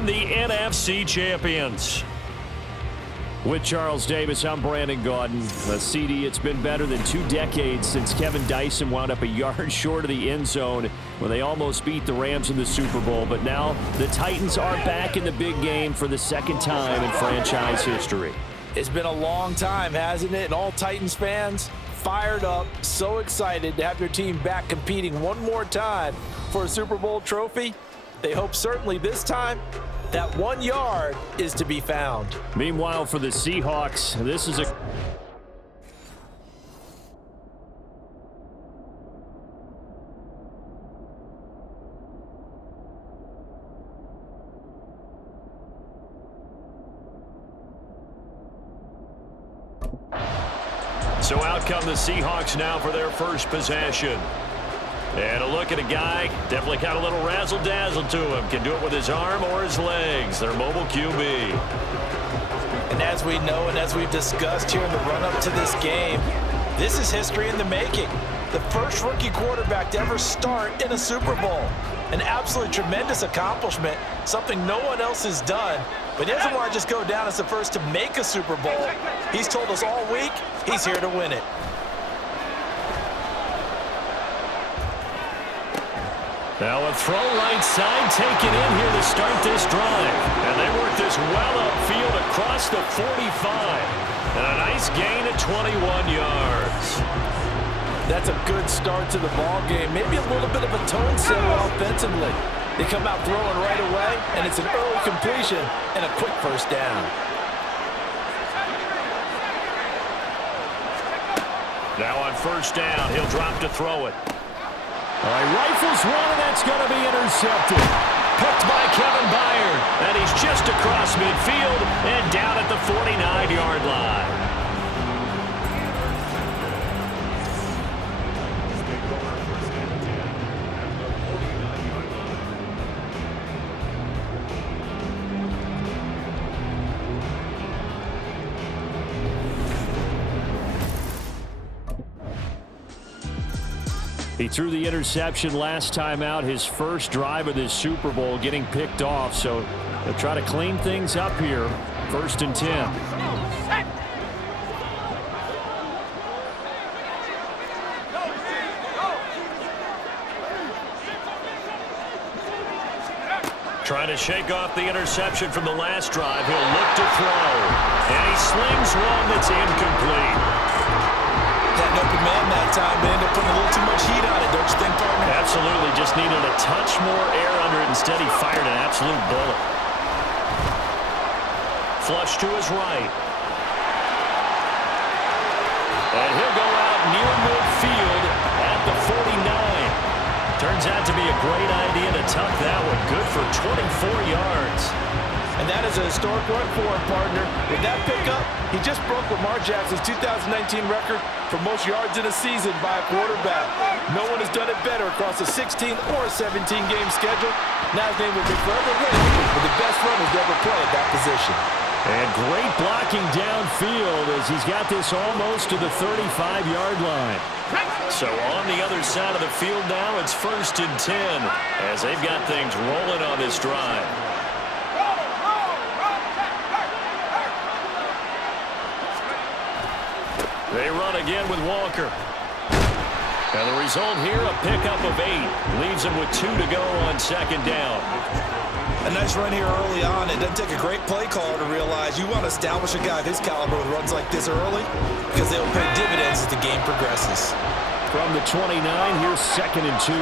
on, the NFC champions. With Charles Davis, I'm Brandon Gaudin. CD, it's been better than 2 decades since Kevin Dyson wound up a yard short of the end zone when they almost beat the Rams in the Super Bowl. But now the Titans are back in the big game for the second time in franchise history. It's been a long time, hasn't it? And all Titans fans fired up, so excited to have their team back competing one more time for a Super Bowl trophy. They hope certainly this time that 1 yard is to be found. Meanwhile, for the Seahawks, this is a... So out come the Seahawks now for their first possession. And a look at a guy, definitely got a little razzle-dazzle to him. Can do it with his arm or his legs. Their mobile QB. And as we know and as we've discussed here in the run-up to this game, this is history in the making. The first rookie quarterback to ever start in a Super Bowl. An absolutely tremendous accomplishment, something no one else has done. But he doesn't want to just go down as the first to make a Super Bowl. He's told us all week he's here to win it. Now a throw right side taken in here to start this drive. And they work this well upfield across the 45. And a nice gain of 21 yards. That's a good start to the ball game. Maybe a little bit of a tone setter offensively. They come out throwing right away, and it's an early completion and a quick first down. Now on first down, he'll drop to throw it. All right, rifles one, and that's going to be intercepted. Picked by Kevin Byard, and he's just across midfield and down at the 49-yard line. He threw the interception last time out, his first drive of this Super Bowl, getting picked off. So they'll try to clean things up here. 1st and 10. Trying to shake off the interception from the last drive. He'll look to throw. And he slings one that's incomplete. That open man that time, but ended up putting a little too much heat on it, don't you think, partner? Absolutely. Just needed a touch more air under it. Instead, he fired an absolute bullet. Flush to his right. And he'll go out near midfield at the 49. Turns out to be a great idea to tuck that one. Good for 24 yards. And that is a historic run for him, partner. With that pickup, he just broke Lamar Jackson's 2019 record for most yards in a season by a quarterback. No one has done it better across a 16 or a 17-game schedule. Now his name will be forever linked with the best runners to ever play at that position. And great blocking downfield as he's got this almost to the 35-yard line. So on the other side of the field now, it's 1st and 10 as they've got things rolling on this drive. They run again with Walker. And the result here, a pickup of 8. Leaves him with 2 to go on 2nd down. A nice run here early on. It doesn't take a great play caller to realize you want to establish a guy of his caliber with runs like this early because they'll pay dividends as the game progresses. From the 29, here's 2nd and 2.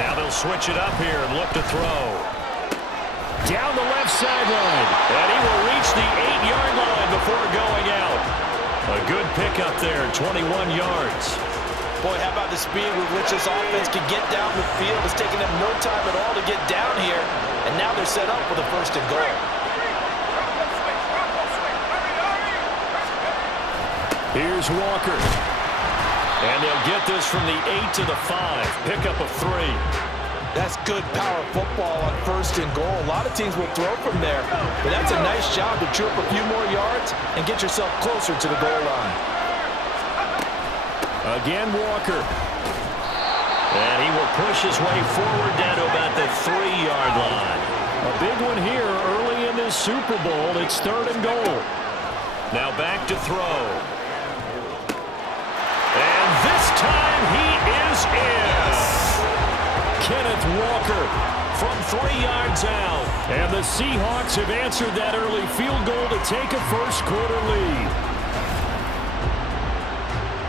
Now they'll switch it up here and look to throw. Down the left sideline. And he will reach the 8-yard line before going out. A good pickup there, 21 yards. Boy, how about the speed with which this offense can get down the field? It's taking them no time at all to get down here. And now they're set up with a 1st and goal. Here's Walker. And they'll get this from the 8 to the 5. Pickup of 3. That's good power football on 1st and goal. A lot of teams will throw from there, but that's a nice job to chew up a few more yards and get yourself closer to the goal line. Again, Walker. And he will push his way forward down to about the 3 one here early in this Super Bowl. It's 3rd and goal. Now back to throw. And this time he is in. Kenneth Walker from 3 yards out. And the Seahawks have answered that early field goal to take a first-quarter lead.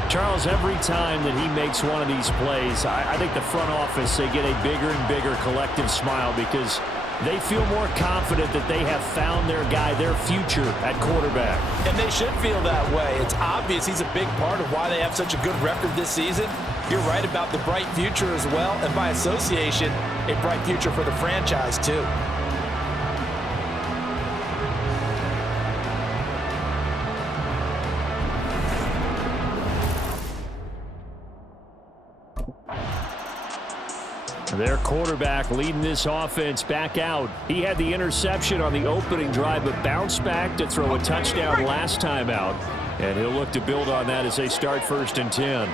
Charles, every time that he makes one of these plays, I think the front office, they get a bigger and bigger collective smile because they feel more confident that they have found their guy, their future at quarterback. And they should feel that way. It's obvious he's a big part of why they have such a good record this season. You're right about the bright future as well, and by association, a bright future for the franchise too. Their quarterback leading this offense back out. He had the interception on the opening drive, but bounced back to throw a touchdown last time out. And he'll look to build on that as they start 1st and 10.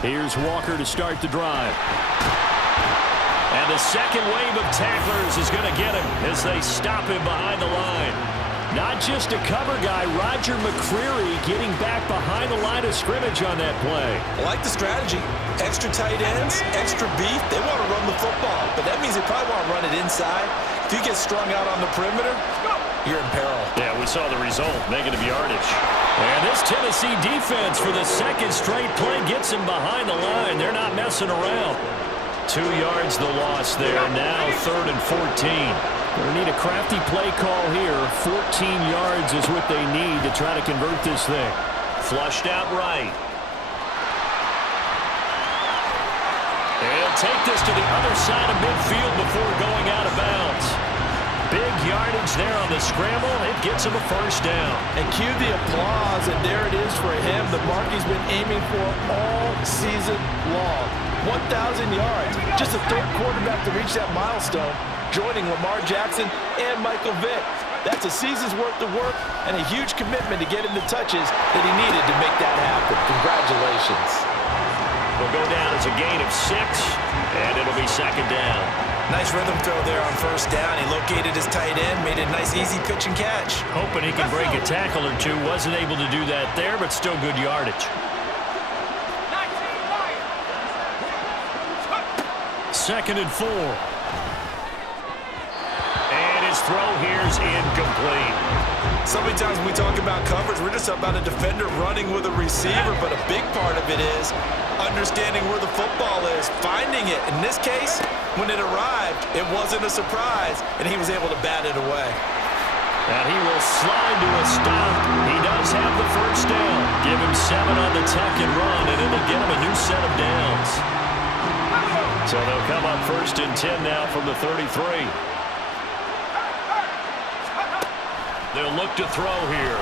Here's Walker to start the drive. And the second wave of tacklers is going to get him as they stop him behind the line. Not just a cover guy, Roger McCreary getting back behind the line of scrimmage on that play. I like the strategy. Extra tight ends, extra beef. They want to run the football, but that means they probably want to run it inside. If you get strung out on the perimeter, you're in peril. Yeah, we saw the result, negative yardage. And this Tennessee defense for the second straight play gets him behind the line. They're not messing around. 2 yards the loss there. Now 3rd and 14. They need a crafty play call here. 14 yards is what they need to try to convert this thing. Flushed out right. They'll take this to the other side of midfield before going out of bounds. Big yardage there on the scramble. It gets him a first down. And cue the applause, and there it is for him. The mark he's been aiming for all season long. 1,000 yards. Just the 3rd quarterback to reach that milestone, joining Lamar Jackson and Michael Vick. That's a season's worth of work and a huge commitment to get him the touches that he needed to make that happen. Congratulations. Will go down as a gain of 6, and it'll be 2nd down. Nice rhythm throw there on 1st down. He located his tight end, made a nice easy pitch and catch. Hoping he can break a tackle or two. Wasn't able to do that there, but still good yardage. 2nd and 4. His throw here is incomplete. So many times when we talk about coverage, we're just about a defender running with a receiver, but a big part of it is understanding where the football is, finding it. In this case, when it arrived, it wasn't a surprise, and he was able to bat it away. And he will slide to a stop. He does have the first down. Give him 7 on the tuck and run, and it'll get him a new set of downs. So they'll come up 1st and 10 now from the 33. They'll look to throw here.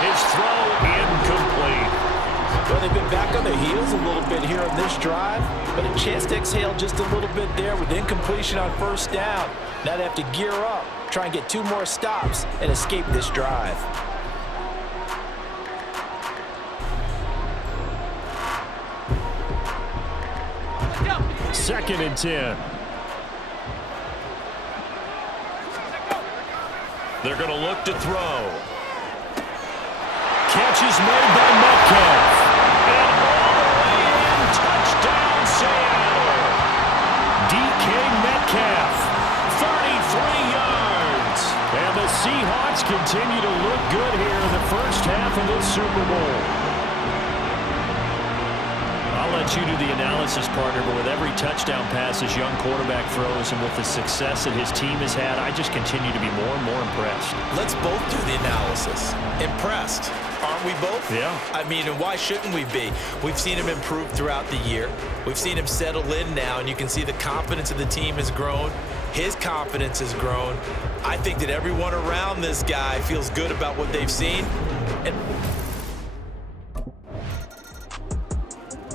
His throw incomplete. Well, they've been back on their heels a little bit here on this drive, but a chance to exhale just a little bit there with incompletion on 1st down. Now they have to gear up, try and get 2 more stops, and escape this drive. Second and 10. They're going to look to throw. Catch is made by Metcalf. And all the way in, touchdown Seattle. DK Metcalf, 33 yards. And the Seahawks continue to look good here in the first half of this Super Bowl. I'll let you do the analysis, partner, but with every touchdown pass his young quarterback throws and with the success that his team has had, I just continue to be more and more impressed. Let's both do the analysis. Impressed. Aren't we both? Yeah. I mean, and why shouldn't we be? We've seen him improve throughout the year. We've seen him settle in now, and you can see the confidence of the team has grown. His confidence has grown. I think that everyone around this guy feels good about what they've seen. And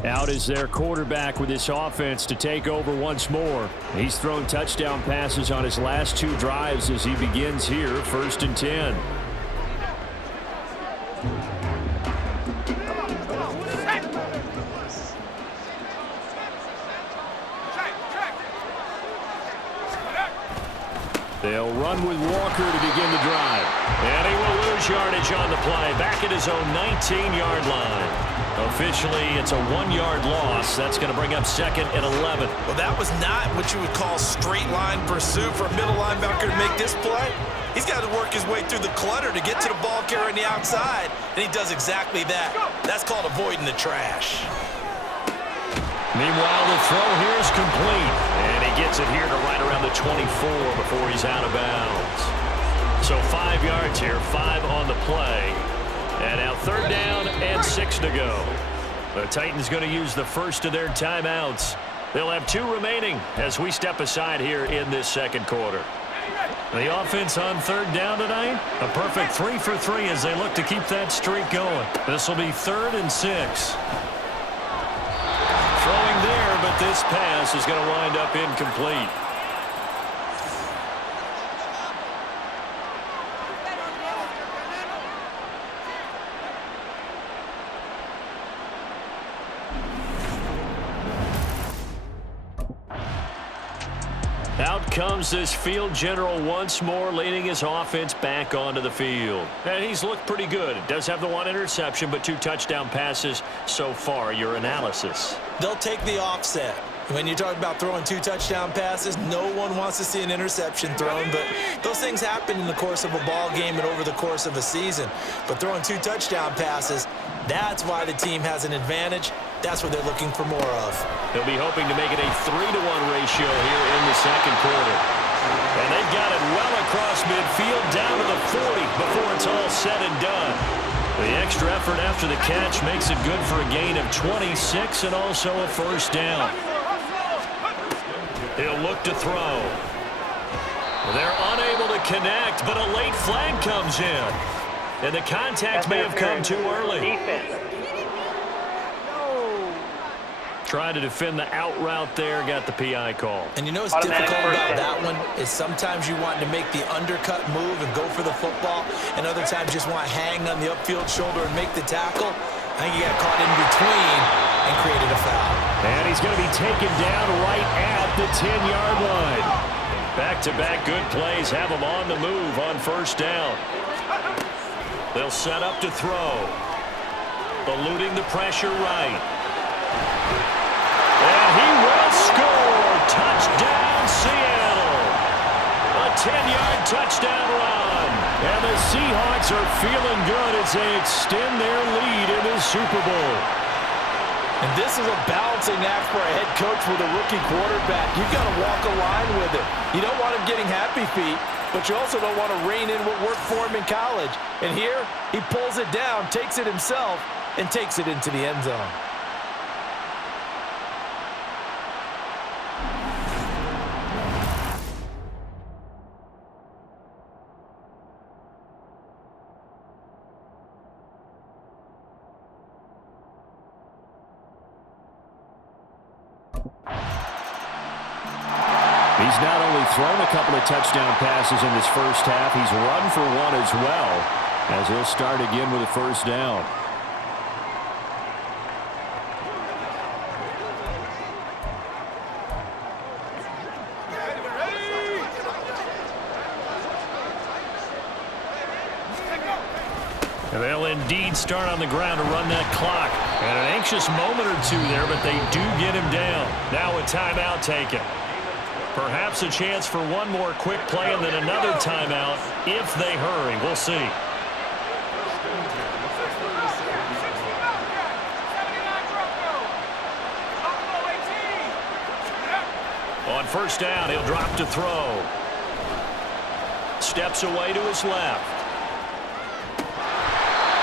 out is their quarterback with this offense to take over once more. He's thrown touchdown passes on his last 2 drives as he begins here, 1st and 10. They'll run with Walker to begin the drive. And he will lose yardage on the play. Back at his own 19-yard line. Officially, it's a 1-yard loss. That's going to bring up second and 11. Well, that was not what you would call straight line pursuit for a middle linebacker to make this play. He's got to work his way through the clutter to get to the ball carrier on the outside, and he does exactly that. That's called avoiding the trash. Meanwhile, the throw here is complete. And he gets it here to right around the 24 before he's out of bounds. So 5 yards here, 5 on the play. And now 3rd down and 6 to go. The Titans going to use the first of their timeouts. They'll have 2 remaining as we step aside here in this second quarter. The offense on 3rd down tonight, a perfect 3 for 3 as they look to keep that streak going. This will be 3rd and 6. Throwing there, but this pass is going to wind up incomplete. Out comes this field general once more, leading his offense back onto the field. And he's looked pretty good. Does have the 1 interception, but 2 touchdown passes so far. Your analysis? They'll take the offset. When you talk about throwing 2 touchdown passes, no one wants to see an interception thrown, but those things happen in the course of a ball game and over the course of a season. But throwing 2 touchdown passes, that's why the team has an advantage. That's what they're looking for more of. They'll be hoping to make it a 3-to-1 ratio here in the second quarter. And they've got it well across midfield down to the 40 before it's all said and done. The extra effort after the catch makes it good for a gain of 26 and also a 1st down. He'll look to throw. They're unable to connect, but a late flag comes in. And the contact may have come too early. Trying to defend the out route there, got the PI call. And you know what's difficult about that one is sometimes you want to make the undercut move and go for the football, and other times you just want to hang on the upfield shoulder and make the tackle. I think he got caught in between and created a foul. And he's going to be taken down right at the 10-yard line. Back-to-back good plays have him on the move on 1st down. They'll set up to throw. Eluding the pressure right. And he will score. Touchdown, Seattle. A 10-yard touchdown run. And the Seahawks are feeling good as they extend their lead in the Super Bowl. And this is a balancing act for a head coach with a rookie quarterback. You've got to walk a line with it. You don't want him getting happy feet, but you also don't want to rein in what worked for him in college. And here, he pulls it down, takes it himself, and takes it into the end zone. He's not only thrown a couple of touchdown passes in this first half, he's run for 1 as well, as he'll start again with a 1st down. And they'll indeed start on the ground to run that clock. And an anxious moment or 2 there, but they do get him down. Now a timeout taken. Perhaps a chance for 1 more quick play and then another timeout if they hurry. We'll see. On 1st down, he'll drop to throw. Steps away to his left.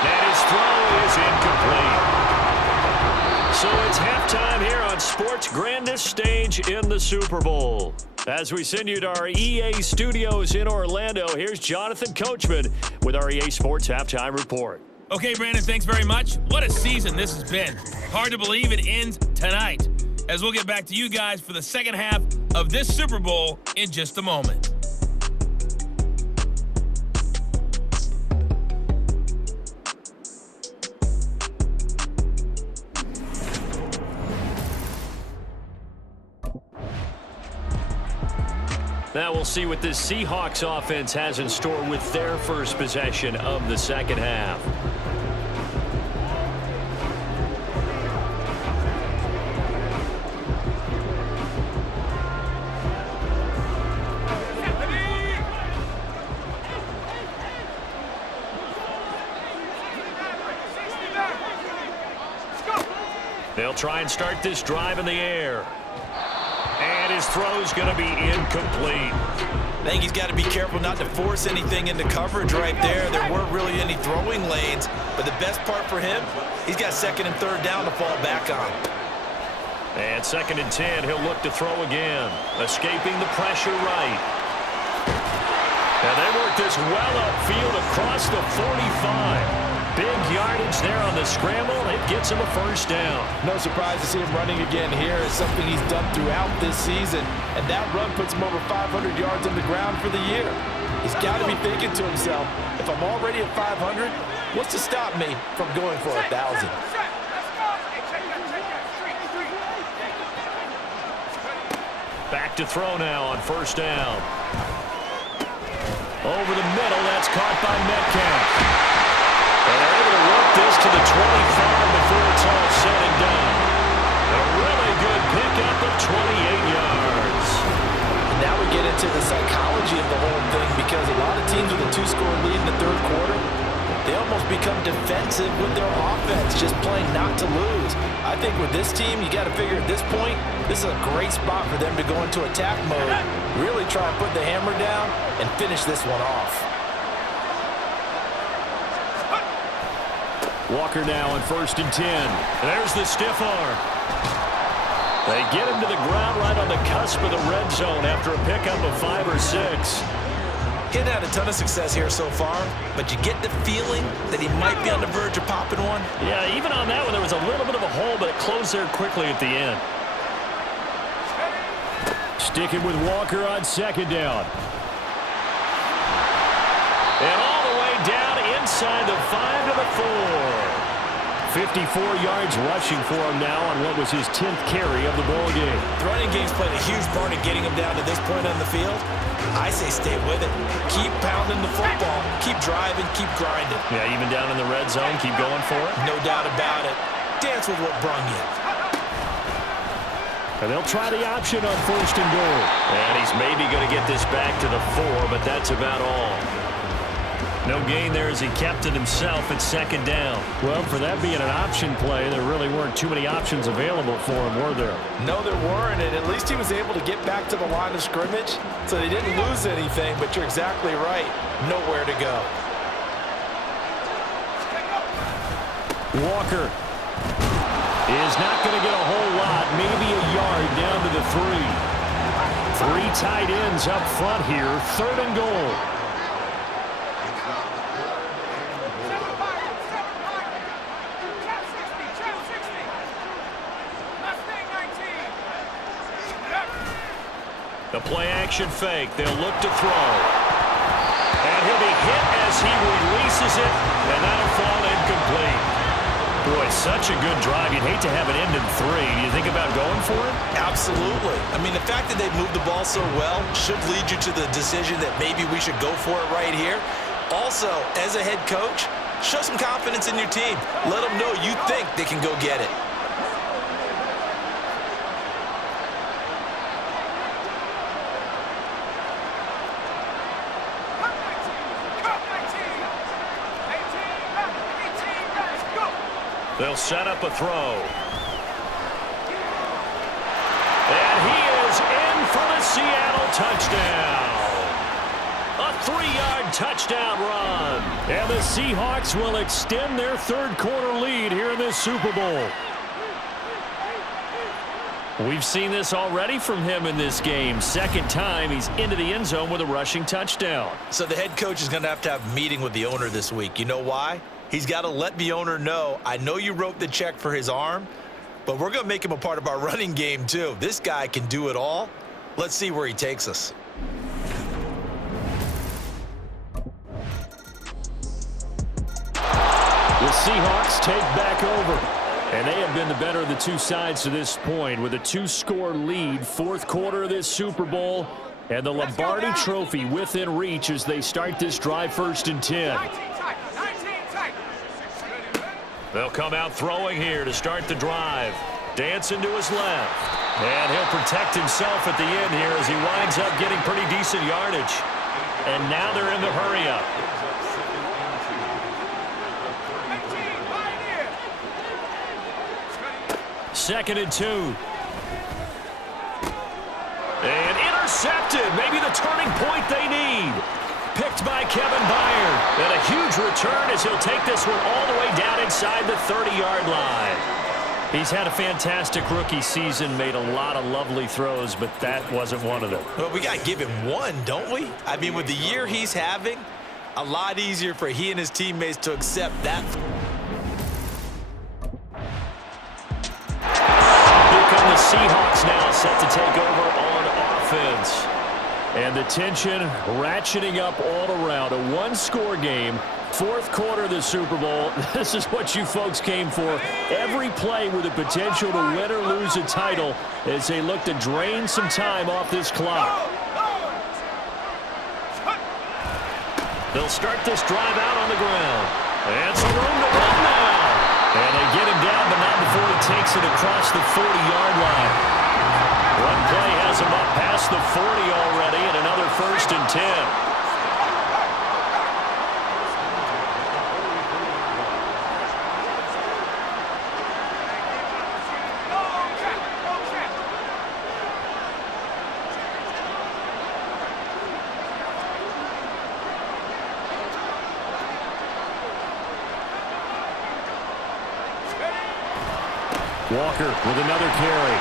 And his throw is incomplete. So it's halftime here on sports' grandest stage in the Super Bowl. As we send you to our EA studios in Orlando, here's Jonathan Coachman with our EA Sports Halftime Report. Okay, Brandon, thanks very much. What a season this has been. Hard to believe it ends tonight, as we'll get back to you guys for the second half of this Super Bowl in just a moment. Now we'll see what this Seahawks offense has in store with their first possession of the second half. They'll try and start this drive in the air. And his throw's going to be incomplete. I think he's got to be careful not to force anything into coverage right there. There weren't really any throwing lanes, but the best part for him, he's got second and third down to fall back on. And 2nd and 10, he'll look to throw again. Escaping the pressure right. And they work this well upfield across the 45. Big yardage there on the scramble. It gets him a first down. No surprise to see him running again here. It's something he's done throughout this season. And that run puts him over 500 yards on the ground for the year. He's got to be thinking to himself, if I'm already at 500, what's to stop me from going for 1,000? Back to throw now on first down. Over the middle, that's caught by Metcalf. And they're able to work this to the 25 before it's all said and done. A really good pickup of 28 yards. And now we get into the psychology of the whole thing, because a lot of teams with a 2-score lead in the third quarter, they almost become defensive with their offense, just playing not to lose. I think with this team, you got to figure at this point, this is a great spot for them to go into attack mode, really try and put the hammer down and finish this one off. Walker now on 1st and 10. There's the stiff arm. They get him to the ground right on the cusp of the red zone after a pickup of 5 or 6. He hadn't had a ton of success here so far, but you get the feeling that he might be on the verge of popping one. Yeah, even on that one, there was a little bit of a hole, but it closed there quickly at the end. Sticking with Walker on 2nd down. And all the way down inside the 5 to the 4. 54 yards rushing for him now on what was his 10th carry of the ball game. The running game's played a huge part in getting him down to this point on the field. I say stay with it. Keep pounding the football. Keep driving. Keep grinding. Yeah, even down in the red zone, keep going for it. No doubt about it. Dance with what brung you. And they'll try the option on 1st and goal. And he's maybe going to get this back to the 4, but that's about all. No gain there as he kept it himself at 2nd down. Well, for that being an option play, there really weren't too many options available for him, were there? No, there weren't, and at least he was able to get back to the line of scrimmage, so they didn't lose anything, but you're exactly right. Nowhere to go. Walker is not going to get a whole lot, maybe a yard down to the 3. 3 tight ends up front here, 3rd and goal. The play-action fake. They'll look to throw. And he'll be hit as he releases it, and that'll fall incomplete. Boy, such a good drive. You'd hate to have it end in 3. Do you think about going for it? Absolutely. I mean, the fact that they moved the ball so well should lead you to the decision that maybe we should go for it right here. Also, as a head coach, show some confidence in your team. Let them know you think they can go get it. They'll set up a throw. And he is in for the Seattle touchdown. A 3-yard touchdown run. And the Seahawks will extend their third quarter lead here in this Super Bowl. We've seen this already from him in this game. 2nd time he's into the end zone with a rushing touchdown. So the head coach is going to have a meeting with the owner this week. You know why? He's got to let the owner know, I know you wrote the check for his arm, but we're going to make him a part of our running game too. This guy can do it all. Let's see where he takes us. The Seahawks take back over. And they have been the better of the two sides to this point with a 2-score lead. 4th quarter of this Super Bowl. And the Lombardi Trophy within reach as they start this drive 1st and 10. They'll come out throwing here to start the drive. Dancing to his left. And he'll protect himself at the end here as he winds up getting pretty decent yardage. And now they're in the hurry-up. Second and 2. And intercepted. Maybe the turning point they need. Picked by Kevin Byard. And a huge return as he'll take this one all the way down inside the 30-yard line. He's had a fantastic rookie season, made a lot of lovely throws, but that wasn't one of them. Well, we got to give him one, don't we? I mean, with the year he's having, a lot easier for he and his teammates to accept that. Here come the Seahawks now, set to take over on offense. And the tension ratcheting up all around. A one-score game. 4th quarter of the Super Bowl. This is what you folks came for. Every play with the potential to win or lose a title as they look to drain some time off this clock. They'll start this drive out on the ground. And some room to run now. And they get him down, but not before he takes it across the 40-yard line. One play has him up past the 40 already, and another 1st and 10. Walker with another carry.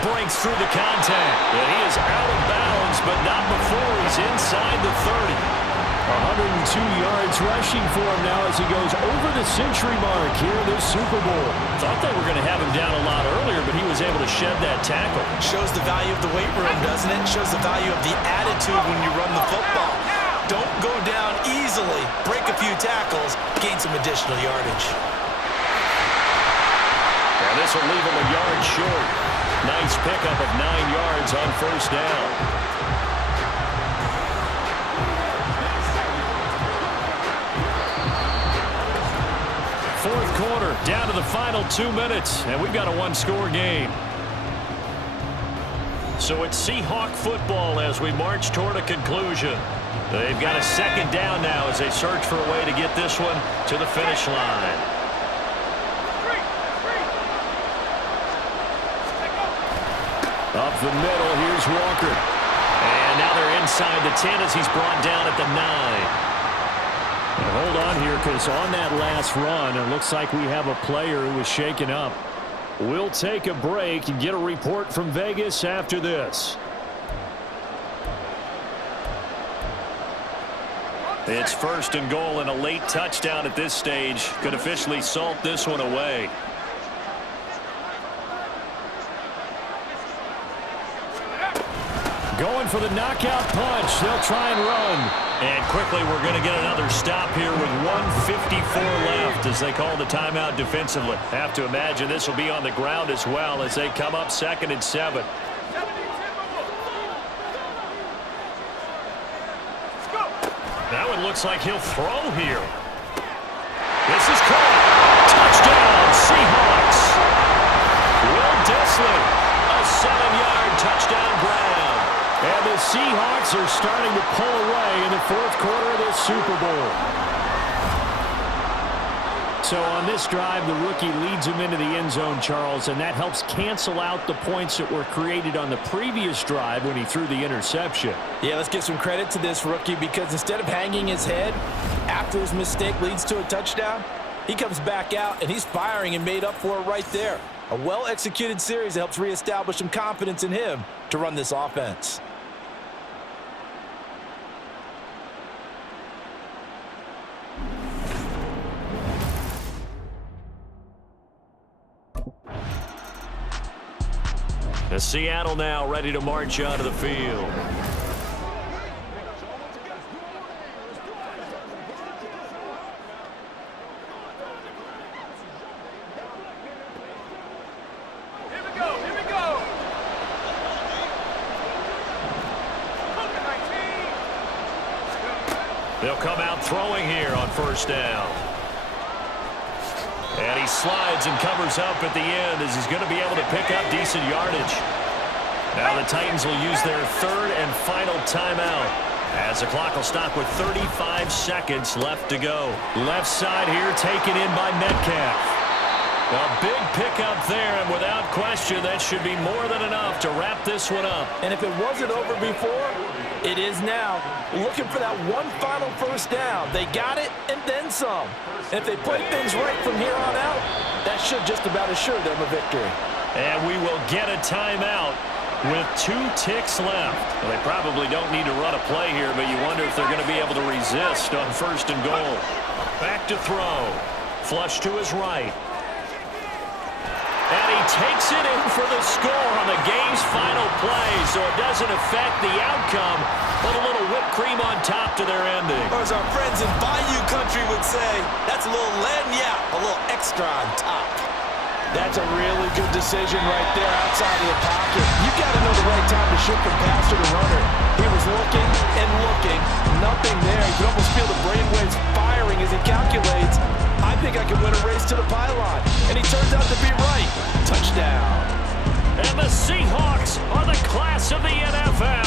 Breaks through the contact. And he is out of bounds, but not before he's inside the 30. 102 yards rushing for him now as he goes over the century mark here in this Super Bowl. Thought they were going to have him down a lot earlier, but he was able to shed that tackle. Shows the value of the weight room, doesn't it? Shows the value of the attitude when you run the football. Don't go down easily. Break a few tackles. Gain some additional yardage. And this will leave him a yard short. Nice pickup of 9 yards on 1st down. Fourth quarter, down to the final 2 minutes, and we've got a one-score game. So it's Seahawk football as we march toward a conclusion. They've got a 2nd down now as they search for a way to get this one to the finish line. Up the middle, here's Walker. And now they're inside the 10 as he's brought down at the 9. Now hold on here, because on that last run, it looks like we have a player who was shaken up. We'll take a break and get a report from Vegas after this. It's 1st and goal, and a late touchdown at this stage could officially salt this one away. Going for the knockout punch. They'll try and run. And quickly we're going to get another stop here with 1:54 left as they call the timeout defensively. Have to imagine this will be on the ground as well as they come up 2nd and 7. That one looks like he'll throw here. This is caught. Touchdown, Seahawks. Will Dissly, a 7-yard touchdown grab. And the Seahawks are starting to pull away in the 4th quarter of this Super Bowl. So on this drive, the rookie leads him into the end zone, Charles, and that helps cancel out the points that were created on the previous drive when he threw the interception. Yeah, let's give some credit to this rookie because instead of hanging his head after his mistake leads to a touchdown, he comes back out and he's firing and made up for it right there. A well-executed series that helps reestablish some confidence in him to run this offense. The Seattle now ready to march onto the field. They'll come out throwing here on first down. And he slides and covers up at the end as he's going to be able to pick up decent yardage. Now the Titans will use their third and final timeout as the clock will stop with 35 seconds left to go. Left side here taken in by Metcalf. A big pickup there, and without question, that should be more than enough to wrap this one up. And if it wasn't over before, it is now. Looking for that one final first down. They got it and then some. And if they play things right from here on out, that should just about assure them a victory. And we will get a timeout with 2 ticks left. Well, they probably don't need to run a play here, but you wonder if they're going to be able to resist on first and goal. Back to throw. Flush to his right. And he takes it in for the score on the game's final play, so it doesn't affect the outcome, but a little whipped cream on top to their ending. Or as our friends in Bayou Country would say, that's a little lagniappe, a little extra on top. That's a really good decision right there outside of the pocket. You've got to know the right time to shift from passer to runner. He was looking and looking. Nothing there. You can almost feel the brainwaves firing as he calculates. I think I can win a race to the pylon. And he turns out to be right. Touchdown. And the Seahawks are the class of the NFL.